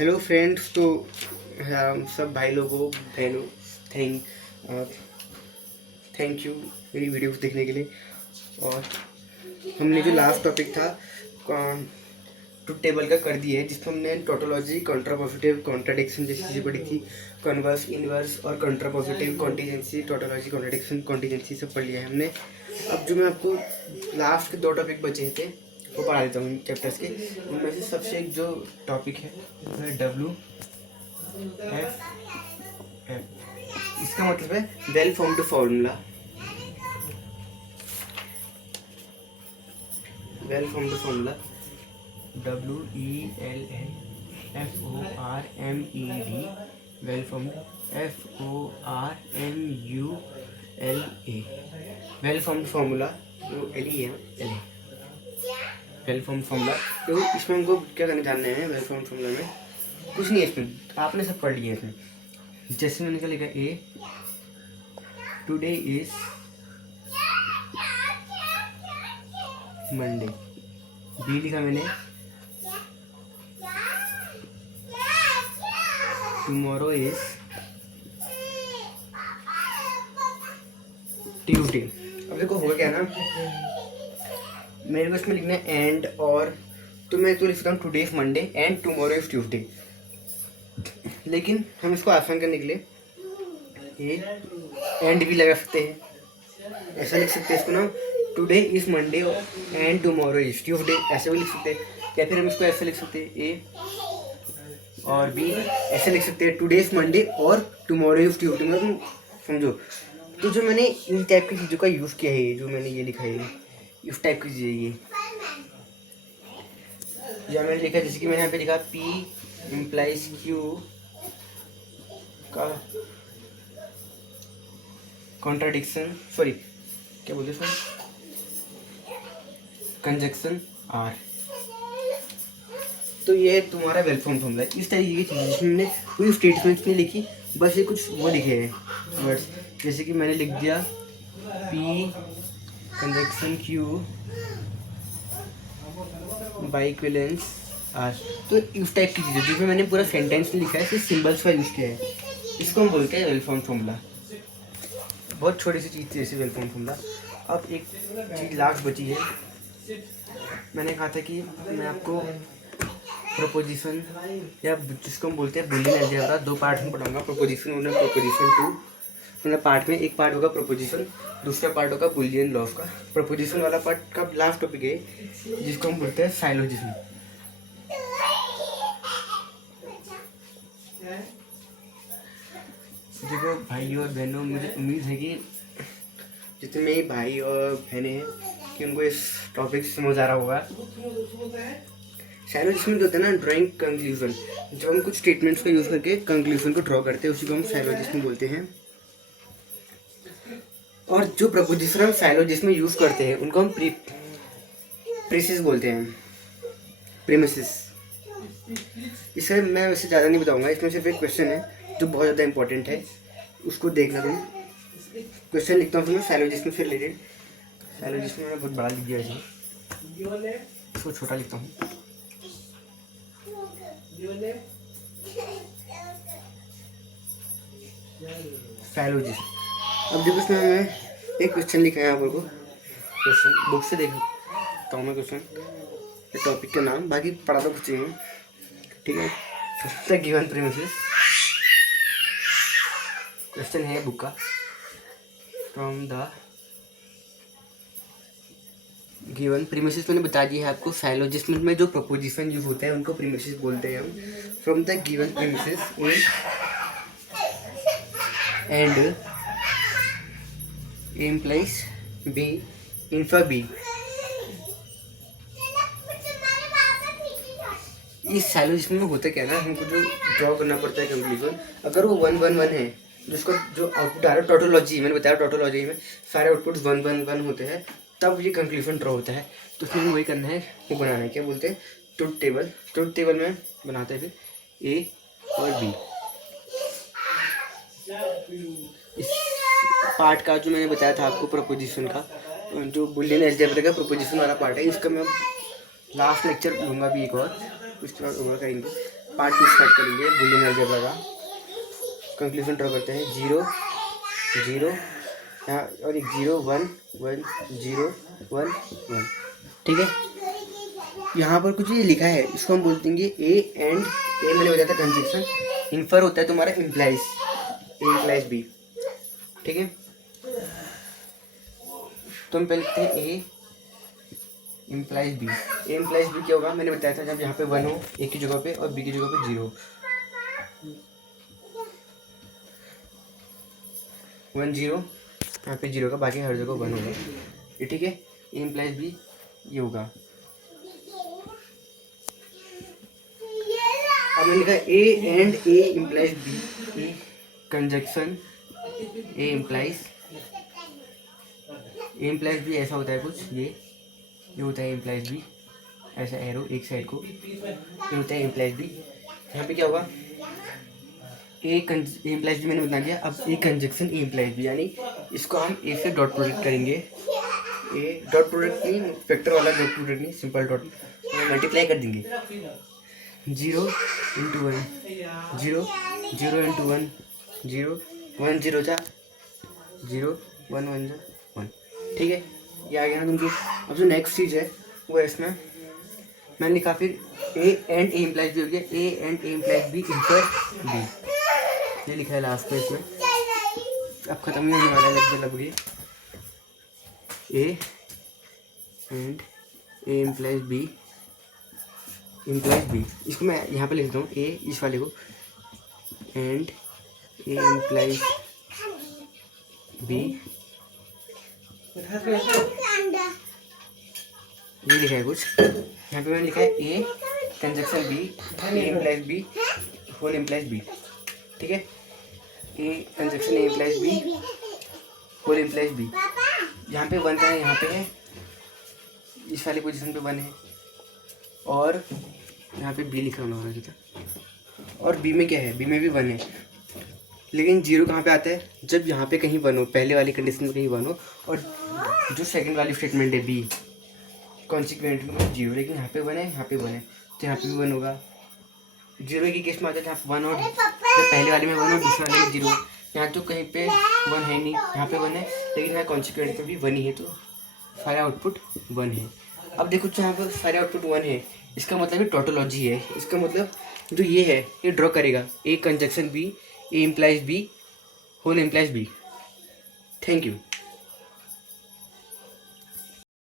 Hello friends. तो हम सब भाई लोगों बहनों थैंक थैंक यू मेरी वीडियोस देखने के लिए। और हमने जो लास्ट टॉपिक था ट्रुथ टेबल का कर दिया है, जिसमें हमने टोटोलॉजी, कॉन्ट्रापोजिटिव, कॉन्ट्राडिक्शन जैसी चीज़ें पढ़ी थी। कन्वर्स, इनवर्स और contrapositive, contingency, tautology, contradiction, contingency सब पढ़ लिया है हमने। अब जो मैं आपको लास्ट के 2 टॉपिक बचे थे वो पढ़ा देता हूँ चैप्टर्स के। उनमें से सबसे एक जो टॉपिक है वो है W F इसका मतलब है well formed formula. Well formed formula WELLFORMED, well formed FORMULA, well formed formula. वो एल ही है, एल है वेल फॉर्म्ड फॉर्मूला। तो इसमें हमको क्या करना जानना है? वेल फॉर्म्ड फॉर्मूला में कुछ नहीं है, इसमें आपने सब पढ़ लिया है। इसमें जैसे मैंने क्या लिखा, ए टुडे इज मंडे, बी लिखा मैंने टुमारो इज ट्यूसडे। अब देखो होगा क्या ना, मेरे को इसमें लिखना है एंड और, तो मैं तो लिखता हूँ today is Monday and tomorrow is Tuesday. लेकिन हम इसको आसान करने के लिए ए एंड भी लगा सकते हैं, ऐसा लिख सकते हैं इसको ना, today is Monday and tomorrow is Tuesday, ऐसे भी लिख सकते हैं। या फिर हम इसको ऐसे लिख सकते हैं, ए और बी ऐसे लिख सकते हैं, टुडे इज मंडे और टुमारो इज ट्यूसडे। मतलब समझो, तो जो मैंने इन टाइप की चीज़ों का यूज़ किया है, जो मैंने ये लिखा है इस टाइप की चीज़ें, ये या मैंने लिखा जैसे कि मैंने यहाँ पे लिखा P इम्प्लाइज Q का कॉन्ट्राडिक्शन, सॉरी क्या बोलते हैं, कंजक्शन R। तो ये तुम्हारा वेल फॉर्म फॉर्मूला है। इस तरीके की चीज़ जिसमें हमने कोई स्टेटमेंट्स नहीं लिखी, बस ये कुछ वो लिखे हैं वर्ड्स। जैसे कि मैंने लिख दिया P conjunction Q by equivalence R। तो इस टाइप की चीज़ें जिसमें मैंने पूरा सेंटेंस नहीं लिखा है, सिर्फ सिंबल्स का यूज़ किया है, इसको हम बोलते हैं वेल फॉर्म फॉर्मूला। बहुत छोटी सी चीज़ थी ऐसे वेल फॉर्म फॉर्मूला। अब एक चीज़ लास्ट बची है, मैंने कहा था कि मैं आपको प्रोपोजिशन या जिसको हम बोलते हैं बुलियन अलजेब्रा 2 पार्ट में पढ़ाऊंगा, प्रोपोजिशन 1 और प्रोपोजिशन 2। मतलब पार्ट में एक पार्ट होगा प्रोपोजिशन, दूसरा पार्ट होगा बुलियन लॉज का। प्रोपोजिशन वाला पार्ट का लास्ट टॉपिक है जिसको हम बोलते हैं साइलोजिज्म। देखो भाई और बहनों, मुझे उम्मीद है कि जितने मेरे भाई और बहनें हैं कि उनको इस टॉपिक समझ आ रहा होगा। साइलोजिज्म जो होता है ना, ड्राइंग कंक्लूजन, जब हम कुछ स्टेटमेंट्स का यूज़ करके कंक्लूजन को ड्रॉ करते हैं उसी को हम साइलोजिज्म बोलते हैं। और जो प्रपोजिशन हम साइलोजिज्म में यूज़ करते हैं उनको हम प्रीसिस बोलते हैं, प्रीमिसेस। इससे मैं वैसे ज़्यादा नहीं बताऊंगा, इसमें सिर्फ एक क्वेश्चन है जो बहुत ज़्यादा इंपॉर्टेंट है, उसको देखना तुम। क्वेश्चन लिखता हूँ मैं साइलोजिज्म से रिलेटेड। साइलोजिज्म मैंने बहुत बड़ा लिख दिया है, इसको छोटा लिखता हूँ। साइलोजिज्म। अब देखो इसमें मैं एक क्वेश्चन लिखा है यहाँ पर को, क्वेश्चन बुक से देखता हूँ मैं क्वेश्चन, टॉपिक का नाम, बाकी पढ़ा तो कुछ ही हूँ, ठीक है। द गिवन प्रीमिसेस क्वेश्चन है बुक का, फ्रॉम द गिवन प्रीमिसेस मैंने बता दिया है आपको। साइलोजिज्म में जो प्रपोजिशन यूज होता है उनको प्रीमिसेस बोलते हैं हम। From the given premises and A implies B infer B। इस साइलोजिज्म में होता क्या है ना, हमको जो ड्रॉ करना पड़ता है कंक्लूजन, अगर वो 1 1 1 है, जिसको जो आउटपुट आ रहा है, टोटोलॉजी मैंने बताया, टोटोलॉजी में सारे आउटपुट्स 1 1 1 होते हैं, तब ये कंक्लूजन ड्रॉ होता है। तो उसमें वही करना है, वो बनाना है, क्या बोलते हैं, ट्रुथ टेबल। ट्रुथ टेबल में बनाते हैं फिर A और B। इस पार्ट का जो मैंने बताया था आपको प्रोपोजिशन का, जो बुलियन अलजेब्रा का प्रोपोजिशन वाला पार्ट है, इसका मैं लास्ट लेक्चर लूँगा भी एक और, उसके बाद ओवर करेंगे। पार्ट 2 स्टार्ट करेंगे बुलियन अलजेब्रा का। कंक्लूजन ड्रॉ करते हैं 0 0 यहाँ और एक 0 1 1 0 1 1। ठीक है, यहाँ पर कुछ ये लिखा है, इसको हम बोलते हैं ए एंड ए मैंने बताया था कंजक्शन, इन्फर होता है तुम्हारा इम्प्लाइज, ए इम्प्लाइज बी। ठीक है, तो हम पहले लिखते हैं ए implies B. A implies B क्या होगा, मैंने बताया था जब यहाँ पे 1 हो ए की जगह पे और बी की जगह पे 0 1 0, यहाँ पे 0 का, बाकी हर जगह 1 होगा। ये ठीक है, ए इम्प्लाइज बी ये होगा। अब मैंने लिखा A and A implies B, A conjunction A implies B ऐसा होता है कुछ, ये होता है इम्प्लाइज बी, ऐसा एरो एक साइड को, ये होता है इम्प्लाइज बी। यहाँ पे क्या होगा, ए इम्प्लाइज बी मैंने बता दिया। अब ए कंजक्शन ए इम्प्लाइज बी, यानी इसको हम ए से डॉट प्रोडक्ट करेंगे। ए डॉट प्रोडक्ट नहीं, फैक्टर वाला डॉट प्रोडक्ट नहीं, सिंपल डॉट मल्टीप्लाई कर देंगे। 0 इंटू 1 0 0 इंटू 1 0 1 0 जा 0 1 1 जा 1। ठीक है, ये आ गया ना तुमको। अब जो नेक्स्ट चीज़ है वो है इसमें मैंने लिखा फिर A and A implies B हो गया, A and A implies B inter B, ये लिखा है लास्ट में इसमें। अब खत्म ही होने वाला है लगभग ये, A and A implies B इसको मैं यहाँ पे लिख देता हूँ, ए इस वाले को एंड ए इम्प्लाइज बी, ये लिखा है कुछ यहाँ पे मैंने लिखा है A conjunction B A implies B whole implies B. ठीक है, A conjunction A implies B whole implies B. यहाँ पे 1 है, यहाँ पे है, इस वाली पोजीशन पे 1 है, और यहाँ पे बी लिखा होना था, और बी में क्या है, बी में भी 1 है। लेकिन 0 कहाँ पे आता है, जब यहाँ पे कहीं 1 हो, पहले वाली कंडीशन में कहीं 1 हो, और जो सेकंड वाली स्टेटमेंट है बी कॉन्सिक्वेंट में 0, लेकिन यहाँ पे 1 है, यहाँ पे 1 है, तो यहाँ पे भी 1 होगा। 0 की केस में आता है यहाँ 1 और जब पहले वाले में 1 और दूसरे वाले में 0। यहाँ तो कहीं पे 1 है नहीं, यहाँ पे 1 है, लेकिन यहाँ कॉन्सिक्वेंट में भी 1 ही है, तो सारा आउटपुट 1 है। अब देखो यहाँ पर सारे आउटपुट 1 है, इसका मतलब ये टोटोलॉजी है। इसका मतलब जो ये है ये ड्रॉ करेगा A conjunction B A implies B whole implies B. Thank you.